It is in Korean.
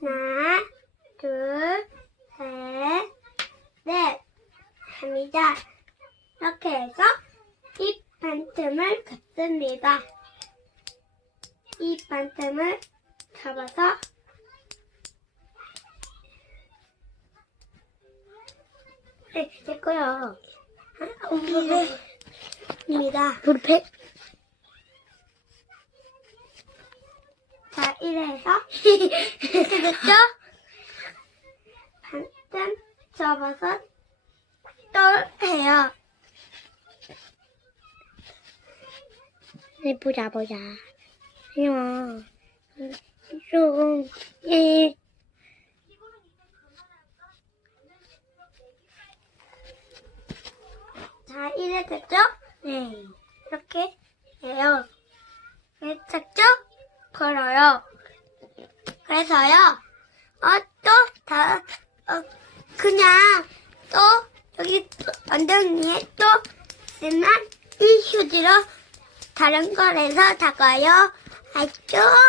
하나, 둘, 셋, 넷. 합니다. 이렇게 해서 이 반틈을 긋습니다. 이 반틈을 잡아서 네, 제 거요. 옮기래. 입니다. 불패. 자, 이래서 됐죠? 반쯤 접어서 또 해요. 네, 보자, 보자. 이거, 좀, 예, 자, 이래 됐죠? 네. 이렇게 해요. 왜 찾죠? 걸어요. 그래서요, 어, 또, 다, 어, 그냥, 또, 여기 엉덩이에 또, 쓰면 이 휴지로 다른 거에서 닦아요. 알죠? 네.